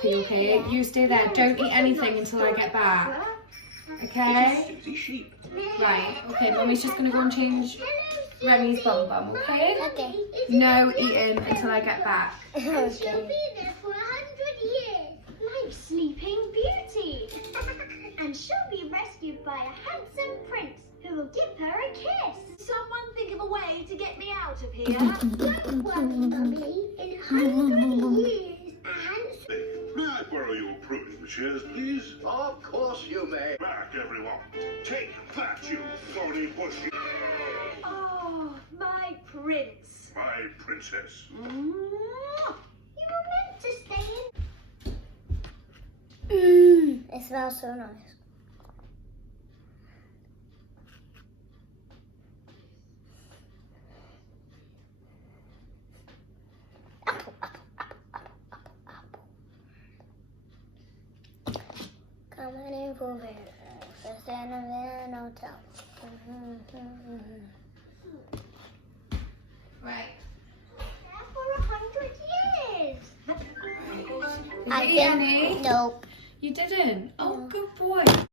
happy, okay? Yeah. You stay there. Don't eat anything until I get back. Okay? Susie sheep. Right, okay, Mummy's just gonna go and change Remy's bum bum, okay? Okay. No eating until I get back. And she'll be there for 100 years, like Sleeping Beauty. And she'll be rescued by a handsome prince who will give her a kiss. Someone think of a way to get me out of here. Don't worry, Mummy. In 100 years, a handsome... May I borrow your pruning shears, please? Of course you may. Back, everyone. Take that, you thorny bush. Oh, my prince. My princess. You were meant to stay in... It smells so nice. Coming in for first in a van hotel. Right. there for 100 years. Did you I eat any? Nope. You didn't? Oh, good boy.